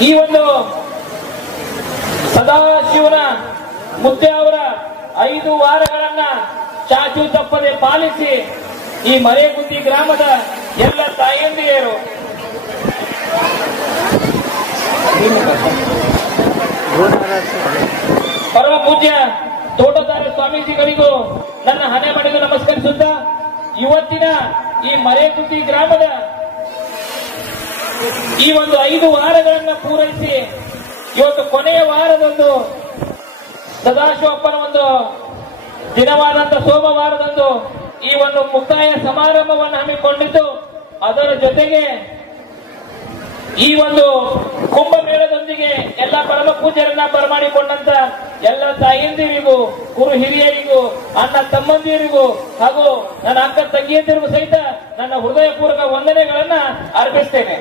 ಈ ಒಂದು ಸದಾಶಿವನ ಮುದ್ದೆ ಅವರ ಐದು ವಾರಗಳನ್ನ ಚಾಚು ತಪ್ಪದೆ ಪಾಲಿಸಿ ಈ ಮರೇಗುದ್ದಿ ಗ್ರಾಮದ ಎಲ್ಲ ತಾಯಂದಿರು ಪರಮ ಪೂಜ್ಯ ತೋಟದಾರ ಸ್ವಾಮೀಜಿಗಳಿಗೂ ನನ್ನ ಹಣೆ ಮನೆಗೆ ನಮಸ್ಕರಿಸುತ್ತಾ ಇವತ್ತಿನ ಈ ಮರೇಗುದ್ದಿ ಗ್ರಾಮದ ಈ ಒಂದು ಐದು ವಾರಗಳನ್ನ ಪೂರೈಸಿ, ಇವತ್ತು ಕೊನೆಯ ವಾರದಂದು ಸದಾಶಿವಪ್ಪನ ಒಂದು ದಿನವಾದಂತ ಸೋಮವಾರದಂದು ಈ ಒಂದು ಮುಕ್ತಾಯ ಸಮಾರಂಭವನ್ನು ಹಮ್ಮಿಕೊಂಡಿದ್ದು, ಅದರ ಜೊತೆಗೆ ಈ ಒಂದು ಕುಂಭಮೇಳದೊಂದಿಗೆ ಎಲ್ಲ ಪರಮ ಪೂಜ್ಯರನ್ನ ಬರಮಾಡಿಕೊಂಡಂತ ಎಲ್ಲ ತಾಯಂದಿರಿಗೂ, ಗುರು ಹಿರಿಯರಿಗೂ, ಅಣ್ಣ ತಮ್ಮಂದಿರಿಗೂ, ಹಾಗೂ ನನ್ನ ಅಕ್ಕ ತಂಗಿಯಂದಿರಿಗೂ ಸಹಿತ ನನ್ನ ಹೃದಯಪೂರ್ವಕ ವಂದನೆಗಳನ್ನ ಅರ್ಪಿಸ್ತೇನೆ.